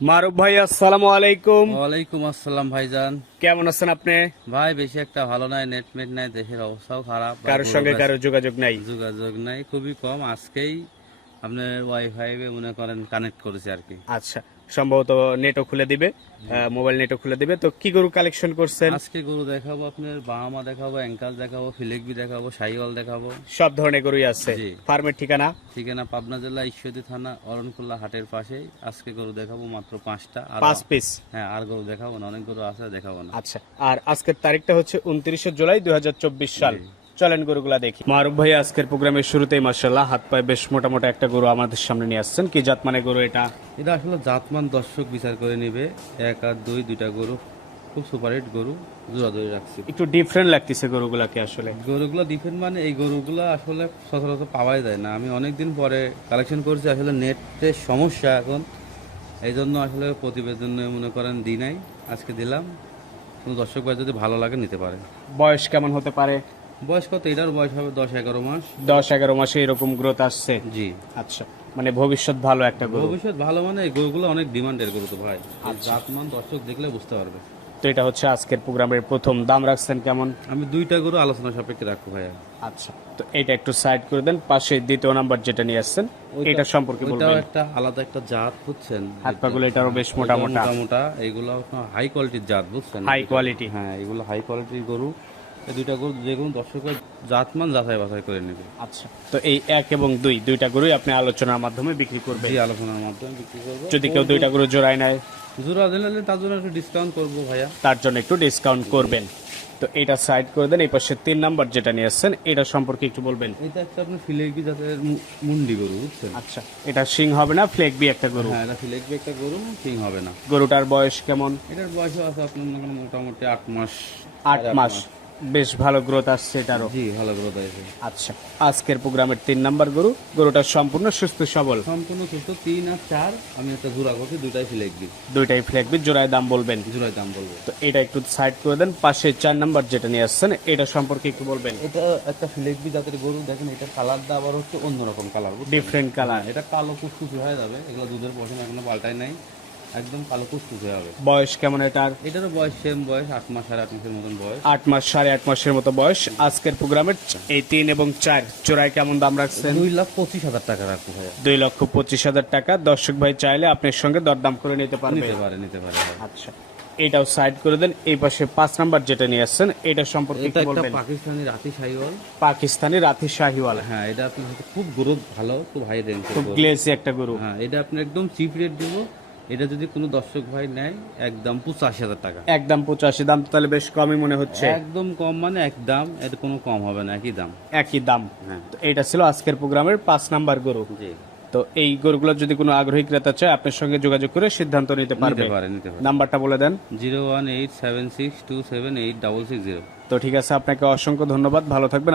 মারুফ ভাই আসসালামু আলাইকুম। ওয়ালাইকুম আসসালাম ভাইজান। কেমন আছেন আপনি? ভাই বেশি একটা ভালো নাই নেট মেট নাই দেশের অবস্থাও খারাপ কারোর সঙ্গে কারও যোগাযোগ নাই? যোগাযোগ নাই খুবই কম। আজকেই আপনার ওয়াইফাই মনে করেন কানেক্ট করেছে আর কি। আচ্ছা সম্ভবত নেটও খুলে দিবে মোবাইল নেটও খুলে দিবে। তো কি গরু কালেকশন করছেন? আজকে গরু দেখাবো আপনার বাহামা দেখাবো অ্যাঙ্কাল দেখাবো ফিলেকবি দেখাবো সাইওয়াল দেখাবো। সব ধরনের গরুই আছে। ফার্মের ঠিকানা? ঠিকানা পাবনা জেলা ঈশ্বরদী থানা অরণকুল্লা হাটের পাশে আজকে গরু দেখাবো মাত্র পাঁচটা। আর পাঁচ পিস হ্যাঁ আর গরু দেখাবো না অনেক গরু আছে দেখাবো না। আচ্ছা আর আজকের তারিখটা হচ্ছে উনত্রিশে জুলাই দুই হাজার চব্বিশ সাল। চলেন গরুগুলা দেখি। মারুফ ভাই আজকের প্রোগ্রামের শুরুতেই মার্শাল্লাহ হাত পায়ে বেশ মোটা মোটা একটা গরু আমাদের সামনে নিয়ে আসছেন। কি জাত মানে গরু এটা? এটা আসলে জাতমান দর্শক বিচার করে নিবে। এক আর দুই দুইটা গরু। খুব সুপারহিট গরু জোড়া ধরে রাখছি। একটু ডিফারেন্ট লাগতেছে গরুগুলাকে আসলে। গরুগুলো ডিফেন্ড মানে এই গরুগুলো আসলে সচরাচর পাওয়াই যায় না। আমি অনেকদিন পরে কালেকশন করছি আসলে নেটের সমস্যা এখন। এই জন্য আসলে প্রতিবেদনে মনে করেন দিই নাই আজকে দিলাম। কোনো দর্শক ভাই যদি ভালো লাগে নিতে পারে। বয়স কেমন হতে পারে? বয়স কত? এটার বয়স হবে দশ এগারো মাস। দশ এগারো মাসে এরকম গ্রোথ আসছে? জি। আচ্ছা মানে ভবিষ্যৎ ভালো একটা গরু? ভবিষ্যৎ ভালো মানে গরুগুলো অনেক ডিমান্ডের গরু তো ভাই। জাতমান দর্শক দেখলে বুঝতে পারবে। তো এটা হচ্ছে আজকের প্রোগ্রামের প্রথম। দাম রাখছেন কেমন? আমি দুইটা গরু আলোচনা সাপেক্ষে রাখব ভাইয়া। আচ্ছা তো এটা একটু সাইড করে দেন। পাশে দ্বিতীয় নাম্বার যেটা নিয়ে আসছেন এটা সম্পর্কে বলবেন। একটা আলাদা একটা জাত বুঝছেন? হাত পাগুলো এটারও বেশ মোটা মোটা মোটা মোটা এইগুলো হাই কোয়ালিটির জাত বুঝছেন? হাই কোয়ালিটি হ্যাঁ এগুলো হাই কোয়ালিটির গরু। এই দুইটা গরু যে কোনো দর্শকের জাতমান যাচাই বাছাই করে নেবে। আচ্ছা। তো এই এক এবং দুই দুইটা গরুই আপনি আলোচনার মাধ্যমে বিক্রি করবেন? এই আলোচনার মাধ্যমে বিক্রি করব। যদি কেউ দুইটা গরু জোড়ায় নেয়? জোড়া দিলে তার জন্য একটু ডিসকাউন্ট করব ভাইয়া। তার জন্য একটু ডিসকাউন্ট করবেন। তো এটা সাইড করে দেন এই পাশে তিন নাম্বার যেটা নিয়ে আসছেন এটা সম্পর্কে একটু বলবেন। এটা একটা আপনার ফিলেকবি জাতের মুন্ডি গরু বুঝছেন? আচ্ছা এটা সিং হবে না ফ্লেক বি একটা গরু? হ্যাঁ এটা ফিলেকবি একটা গরু ঠিক হবে না। গরুটার বয়স কেমন? এটার বয়স আছে আপনার মোটামুটি আট মাস আট মাস। বেশ ভালো গ্রোথ আসছে এটারও। জি ভালো গ্রোথ আছে আচ্ছা আজকের প্রোগ্রামের তিন নাম্বার গরু গরুটা সম্পূর্ণ সুস্থ সবল। সম্পূর্ণ সুস্থ তিন আর চার আমি একটা জোড়া করছি দুইটাই ফিলেকবি দুইটাই ফ্লেকবি জোড়ায় দাম বলবেন? জোড়ায় দাম বলব। তো এটা একটু সাইড করে দেন পাশে চার নাম্বার যেটা নিয়ে আসছেন এটা সম্পর্কে একটু বলবেন? এটা একটা ফিলেকবি জাতের গরু দেখেন এটা কালারটা আবার হচ্ছে অন্যরকম কালার ডিফারেন্ট কালার এটা কালো কুচকুচে হয়ে যাবে এগুলো দুধের পশম এখনও পাল্টাই নাই। একদম কালো কুচকুচে হবে বয়স কেমন এটার? এটারও বয়স সেম বয়স আট মাস সাড়ে আট মাসের মতন বয়স। আট মাস সাড়ে আট মাসের মতো বয়স। আজকের প্রোগ্রামের এই তিন এবং চার জোড়ায় কেমন দাম রাখছেন? দুই লাখ পঁচিশ হাজার টাকা রাখব দুই লক্ষ পঁচিশ হাজার টাকা। দর্শক ভাই চাইলে আপনার সঙ্গে দরদাম করে নিতে পারবে। নিতে পারে নিতে পারে আচ্ছা এটাও সাইড করে দেন। এই পাশে পাঁচ নাম্বার যেটা নিয়ে আসছেন এটা সম্পর্কে এটা একটু পাকিস্তানি রাতি সাইওয়াল পাকিস্তানি রাথি শাহিওয়ালা। হ্যাঁ এটা হচ্ছে খুব গ্রোথ ভালো খুব হাই রেঞ্জ খুব গ্লেসি একটা গরু। হ্যাঁ এটা আপনি একদম চিপ রেট দিব। এটা যদি কোনো দর্শক ভাই নেয় একদম পঁচাশি হাজার টাকা। একদম পঁচাশি দাম তাহলে বেশ কমই মনে হচ্ছে। একদম কম মানে এক দাম এটা কোনো কম হবে না একই দাম। একই দাম। হ্যাঁ। তো এটা ছিল আজকের প্রোগ্রামের পাঁচ নাম্বার গরু। জি। তো এই গরুগুলো যদি কোনো আগ্রহী ক্রেতা চায় আপনার সঙ্গে যোগাযোগ করে সিদ্ধান্ত নিতে পারবে। নিতে নিতে পারে। নাম্বারটা বলে দেন। Zero one eight seven six two seven eight double six zero. তো ঠিক আছে আপনাকে অসংখ্য ধন্যবাদ। ভালো থাকবেন।